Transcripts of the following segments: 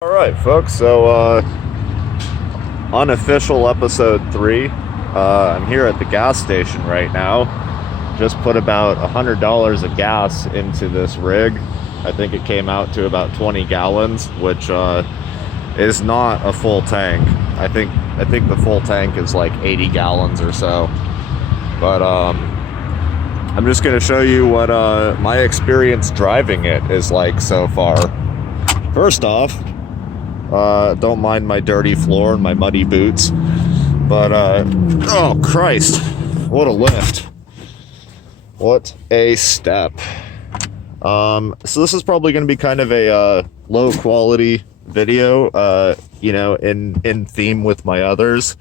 All right, folks. So, unofficial episode 3. I'm here at the gas station right now. Just put about $100 of gas into this rig. I think it came out to about 20 gallons, which is not a full tank. I think the full tank is like 80 gallons or so. But I'm just gonna show you what my experience driving it is like so far. First off, don't mind my dirty floor and my muddy boots, but oh Christ, what a lift, what a step. So this is probably going to be kind of a low quality video, you know, in theme with my others.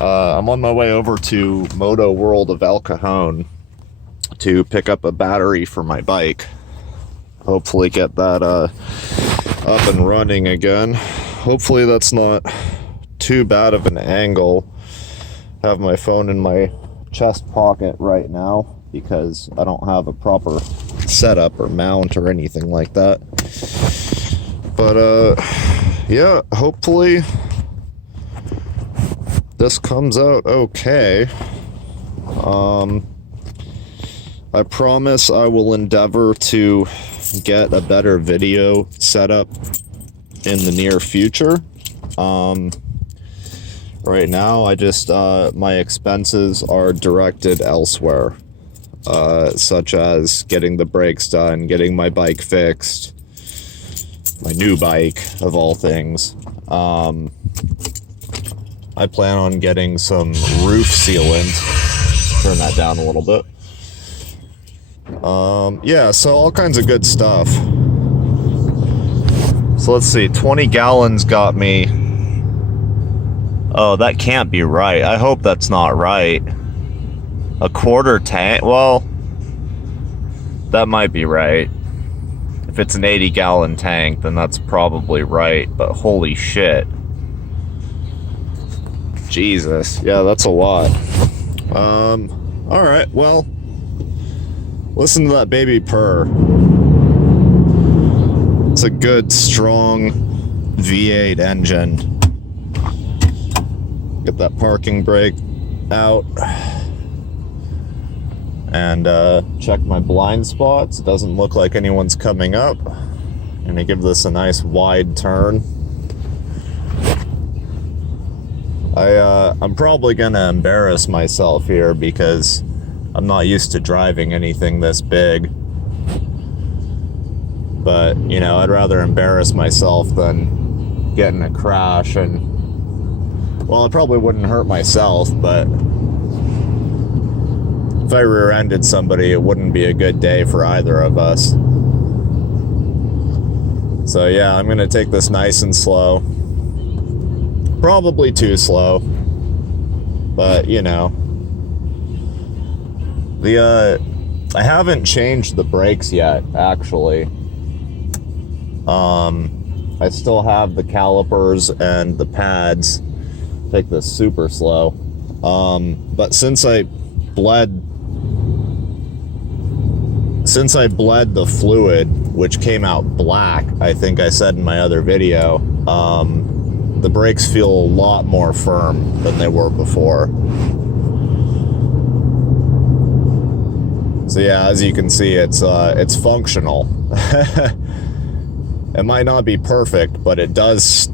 I'm on my way over to Moto World of El Cajon to pick up a battery for my bike. Hopefully get that up and running again. Hopefully that's not too bad of an angle. Have my phone in my chest pocket right now because I don't have a proper setup or mount or anything like that. But yeah, hopefully this comes out okay. I promise I will endeavor to get a better video setup in the near future. Right now I just my expenses are directed elsewhere, such as getting the brakes done, getting my bike fixed, my new bike of all things. I plan on getting some roof sealant. Turn that down a little bit. Yeah, so all kinds of good stuff. So let's see, 20 gallons got me. Oh, that can't be right. I hope that's not right. A quarter tank? Well, that might be right. If it's an 80 gallon tank, then that's probably right, but holy shit. Jesus, yeah, that's a lot. Alright, well, listen to that baby purr. It's a good, strong V8 engine. Get that parking brake out. And check my blind spots. It doesn't look like anyone's coming up. I'm gonna give this a nice wide turn. I'm probably gonna embarrass myself here because I'm not used to driving anything this big. But, you know, I'd rather embarrass myself than get in a crash and, well, it probably wouldn't hurt myself, but if I rear-ended somebody, it wouldn't be a good day for either of us. So yeah, I'm gonna take this nice and slow. Probably too slow, but you know. I haven't changed the brakes yet, actually. I still have the calipers and the pads. Take this super slow. But since I bled the fluid, which came out black, I think I said in my other video, the brakes feel a lot more firm than they were before. So yeah, as you can see, it's functional. It might not be perfect, but it does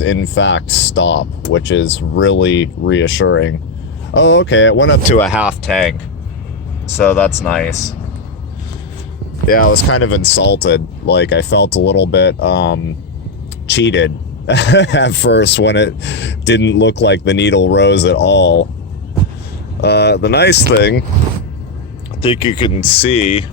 in fact stop, which is really reassuring. Oh, okay, it went up to a half tank, so that's nice. Yeah, I was kind of insulted. Like, I felt a little bit cheated at first when it didn't look like the needle rose at all. The nice thing, I think you can see,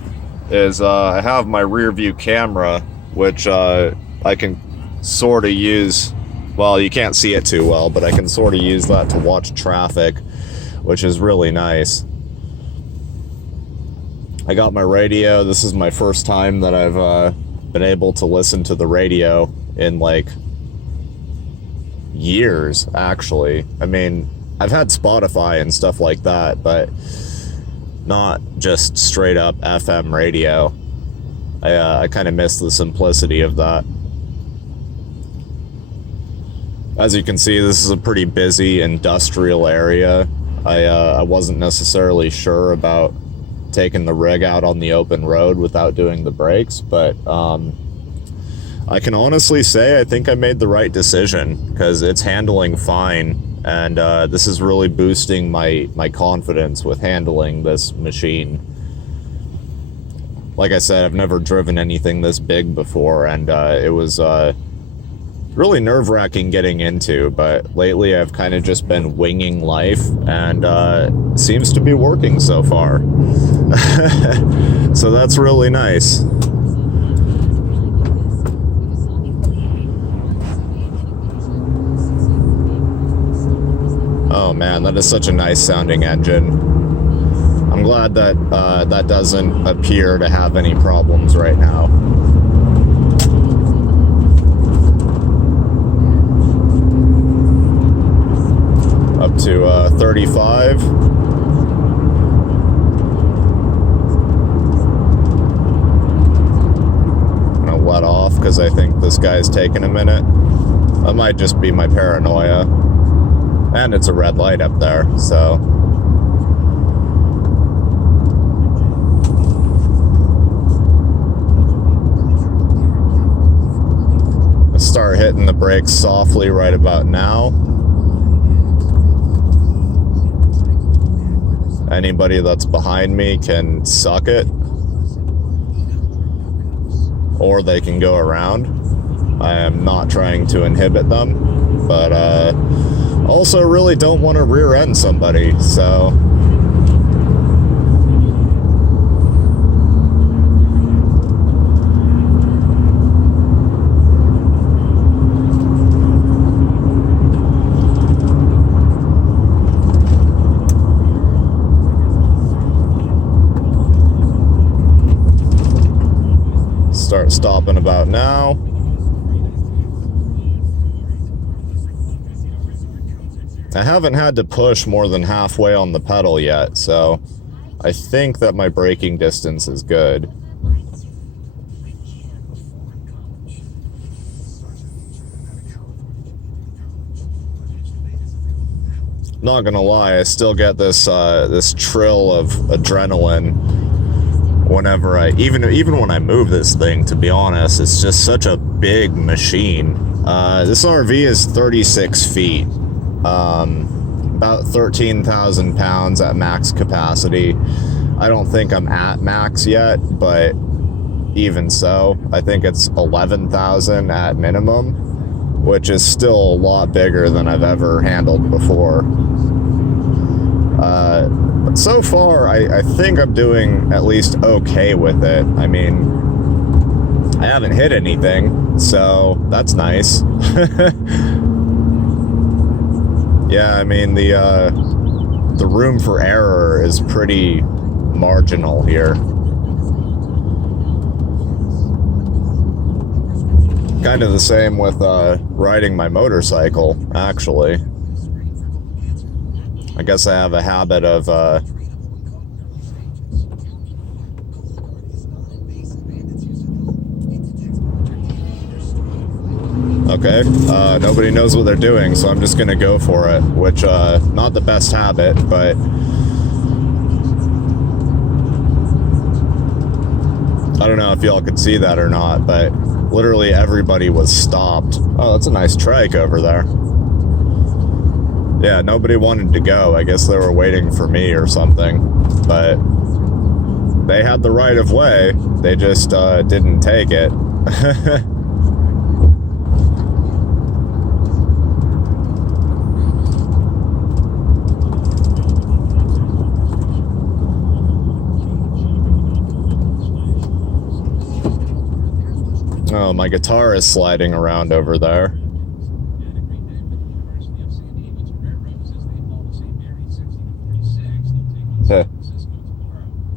is I have my rear view camera, which I can sort of use. Well, you can't see it too well, but I can sort of use that to watch traffic, which is really nice. I got my radio. This is my first time that I've been able to listen to the radio in like years, actually. I mean, I've had Spotify and stuff like that, but not just straight up FM radio. I kind of miss the simplicity of that. As you can see, this is a pretty busy industrial area. I wasn't necessarily sure about taking the rig out on the open road without doing the brakes, but I can honestly say I think I made the right decision because it's handling fine, and this is really boosting my confidence with handling this machine. Like I said, I've never driven anything this big before, and it was really nerve-wracking getting into, but lately I've kind of just been winging life, and seems to be working so far. So that's really nice. Oh man, that is such a nice sounding engine. I'm glad that that doesn't appear to have any problems right now. Up to 35. I'm gonna let off because I think this guy's taking a minute. That might just be my paranoia. And it's a red light up there, so. Let's start hitting the brakes softly right about now. Anybody that's behind me can suck it, or they can go around. I am not trying to inhibit them, but also really don't want to rear end somebody, so. Start stopping about now. I haven't had to push more than halfway on the pedal yet, so I think that my braking distance is good. Not gonna lie, I still get this this trill of adrenaline whenever even when I move this thing, to be honest. It's just such a big machine. This RV is 36 feet. About 13,000 pounds at max capacity. I don't think I'm at max yet, but even so, I think it's 11,000 at minimum, which is still a lot bigger than I've ever handled before. But so far, I think I'm doing at least okay with it. I mean, I haven't hit anything, so that's nice. Yeah, I mean, the room for error is pretty marginal here. Kind of the same with riding my motorcycle, actually. I guess I have a habit of okay, nobody knows what they're doing, so I'm just gonna go for it, which, not the best habit, but I don't know if y'all could see that or not, but literally everybody was stopped. Oh, that's a nice trike over there. Yeah, nobody wanted to go. I guess they were waiting for me or something, but they had the right of way. They just didn't take it. Oh, my guitar is sliding around over there.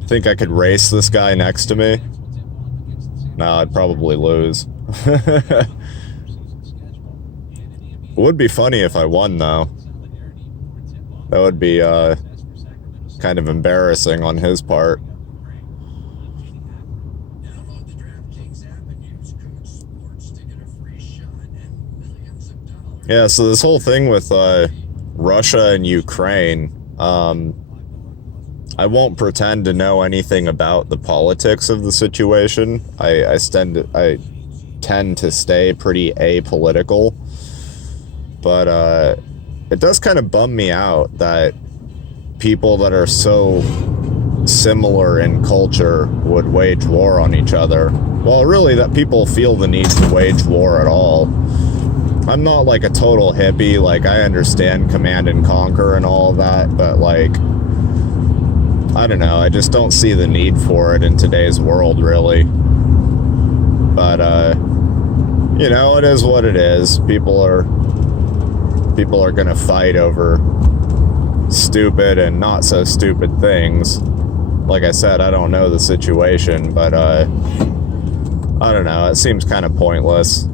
Think I could race this guy next to me? No, I'd probably lose. It would be funny if I won, though. That would be kind of embarrassing on his part. Yeah, so this whole thing with Russia and Ukraine, I won't pretend to know anything about the politics of the situation. I tend to stay pretty apolitical, but it does kind of bum me out that people that are so similar in culture would wage war on each other. Well, really, that people feel the need to wage war at all. I'm not like a total hippie, like I understand command and conquer and all of that, but like, I don't know, I just don't see the need for it in today's world, really. But, you know, it is what it is. People are gonna fight over stupid and not so stupid things. Like I said, I don't know the situation, but, I don't know, it seems kind of pointless.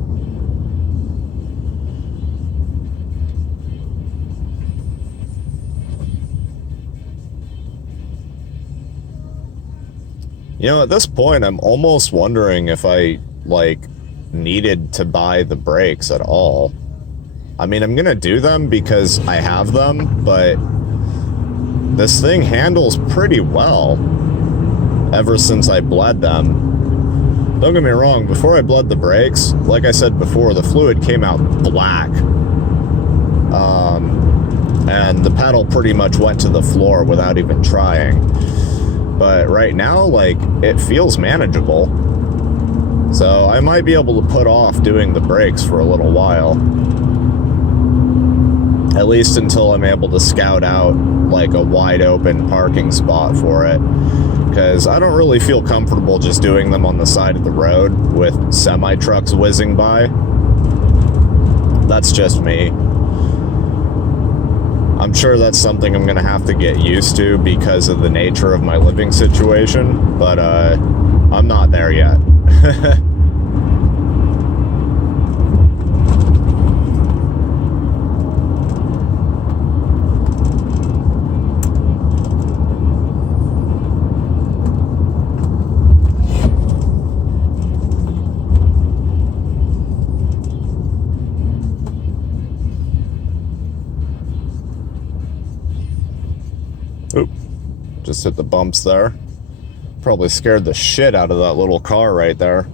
You know, at this point, I'm almost wondering if I, like, needed to buy the brakes at all. I mean, I'm gonna do them because I have them, but this thing handles pretty well ever since I bled them. Don't get me wrong, before I bled the brakes, like I said before, the fluid came out black. And the pedal pretty much went to the floor without even trying. But right now, like, it feels manageable. So I might be able to put off doing the brakes for a little while. At least until I'm able to scout out, like, a wide open parking spot for it. Because I don't really feel comfortable just doing them on the side of the road with semi-trucks whizzing by. That's just me. I'm sure that's something I'm going to have to get used to because of the nature of my living situation, but I'm not there yet. Oop, just hit the bumps there. Probably scared the shit out of that little car right there.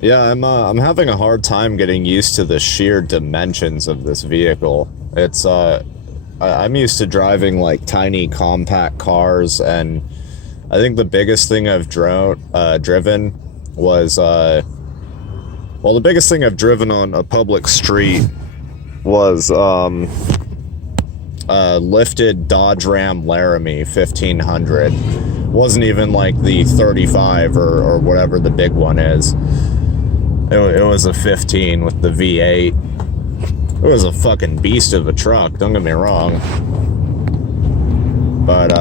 Yeah, I'm having a hard time getting used to the sheer dimensions of this vehicle. It's I'm used to driving like tiny compact cars, and I think the biggest thing I've driven was the biggest thing I've driven on a public street was lifted Dodge Ram Laramie 1500. Wasn't even like the 35 or whatever the big one is. It was a 15 with the V8. It was a fucking beast of a truck, don't get me wrong. But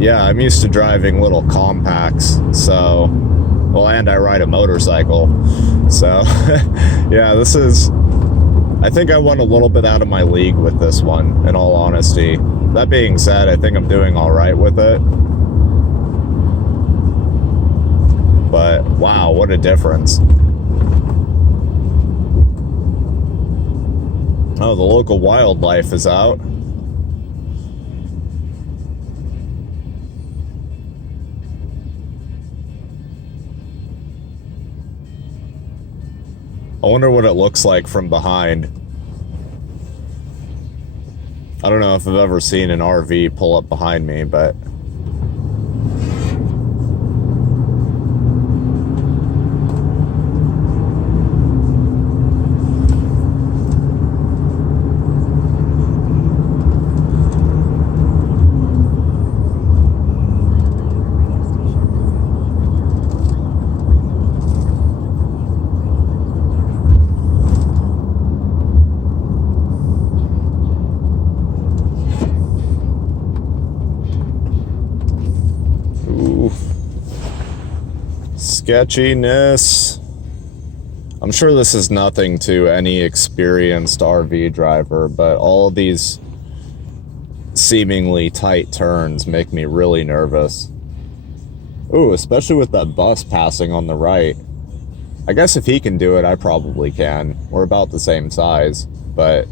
yeah, I'm used to driving little compacts, so, well, and I ride a motorcycle. So yeah, this is, I think I went a little bit out of my league with this one, in all honesty. That being said, I think I'm doing all right with it. But wow, what a difference. Oh, the local wildlife is out. I wonder what it looks like from behind. I don't know if I've ever seen an RV pull up behind me, but... sketchiness. I'm sure this is nothing to any experienced RV driver, but all of these seemingly tight turns make me really nervous. Ooh, especially with that bus passing on the right. I guess if he can do it, I probably can. We're about the same size, but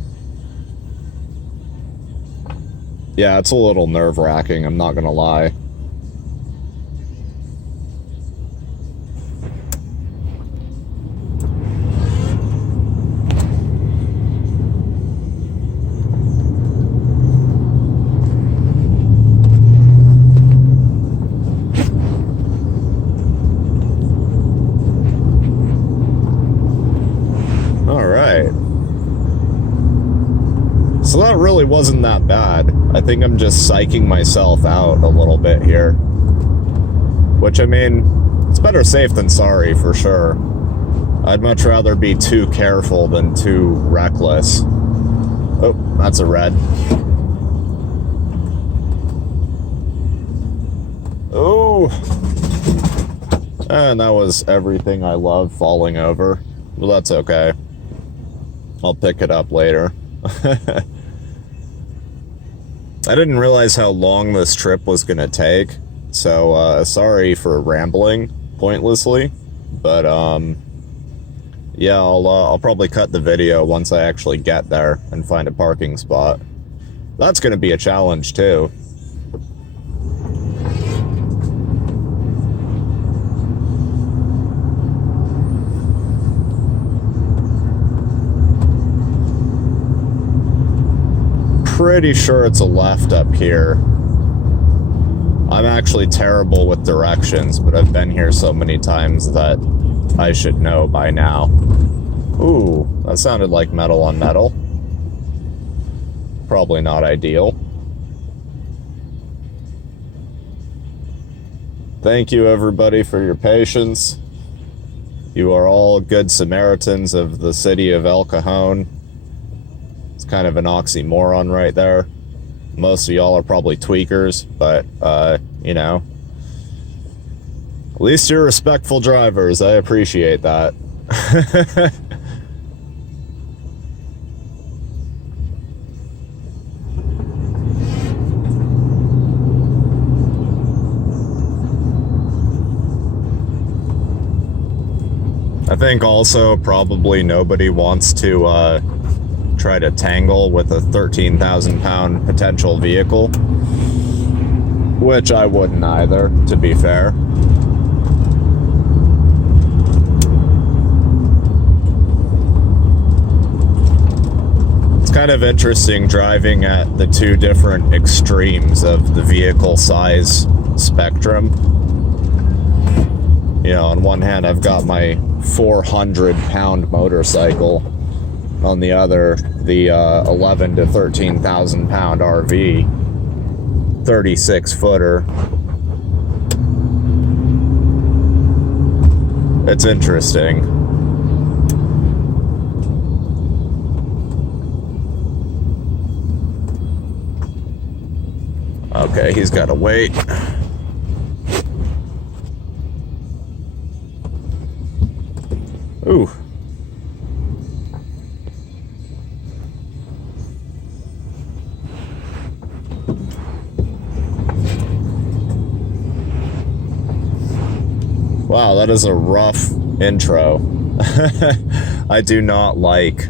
yeah, it's a little nerve-wracking, I'm not gonna lie. So that really wasn't that bad. I think I'm just psyching myself out a little bit here. Which, I mean, it's better safe than sorry, for sure. I'd much rather be too careful than too reckless. Oh, that's a red. Oh! And that was everything I love falling over. Well, that's okay. I'll pick it up later. I didn't realize how long this trip was gonna take, so sorry for rambling pointlessly, but yeah, I'll probably cut the video once I actually get there and find a parking spot. That's gonna be a challenge too. Pretty sure it's a left up here. I'm actually terrible with directions, but I've been here so many times that I should know by now. Ooh, that sounded like metal on metal. Probably not ideal. Thank you, everybody, for your patience. You are all good Samaritans of the city of El Cajon. It's kind of an oxymoron right there. Most of y'all are probably tweakers, but, you know. At least you're respectful drivers. I appreciate that. I think also probably nobody wants to, try to tangle with a 13,000 pound potential vehicle, which I wouldn't either, to be fair. It's kind of interesting driving at the two different extremes of the vehicle size spectrum. You know, on one hand, I've got my 400 pound motorcycle. On the other, the 11 to 13,000 pound RV, 36 footer. It's interesting. Okay, he's got to wait. Ooh. Wow, that is a rough intro. I do not like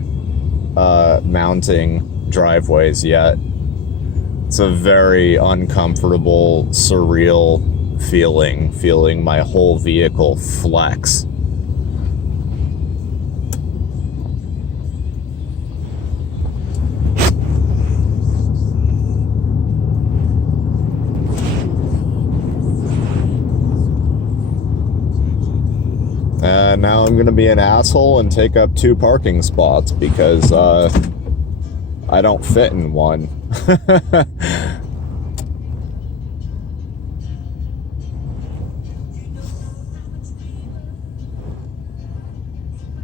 mounting driveways yet. It's a very uncomfortable, surreal feeling my whole vehicle flex. Now I'm gonna be an asshole and take up 2 parking spots because I don't fit in one.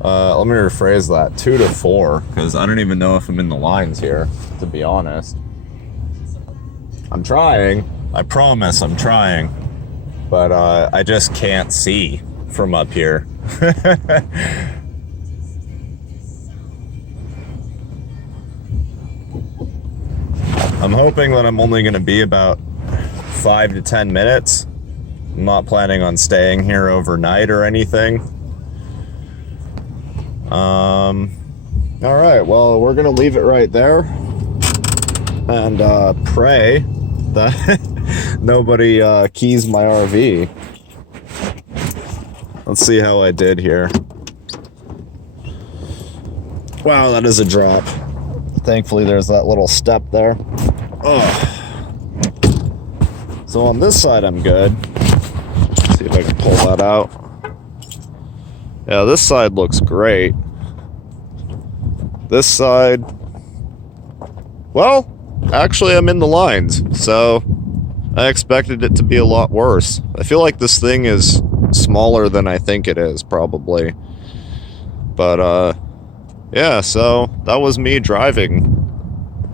Let me rephrase that. 2 to 4, because I don't even know if I'm in the lines here, to be honest. I'm trying. I promise I'm trying. But I just can't see from up here. I'm hoping that I'm only going to be about 5 to 10 minutes. I'm not planning on staying here overnight or anything. All right, well, we're gonna leave it right there and pray that nobody keys my RV. Let's see how I did here. Wow, that is a drop. Thankfully, there's that little step there. Ugh. So on this side, I'm good. See if I can pull that out. Yeah, this side looks great. This side, well, actually I'm in the lines, so I expected it to be a lot worse. I feel like this thing is smaller than I think it is, probably. But, yeah, so that was me driving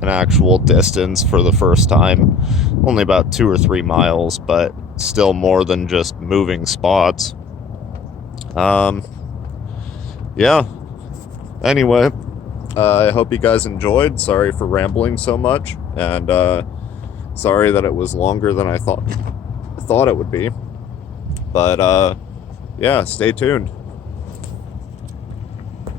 an actual distance for the first time. Only about 2 or 3 miles, but still more than just moving spots. Yeah. Anyway, I hope you guys enjoyed. Sorry for rambling so much, and sorry that it was longer than I thought it would be. But yeah, stay tuned.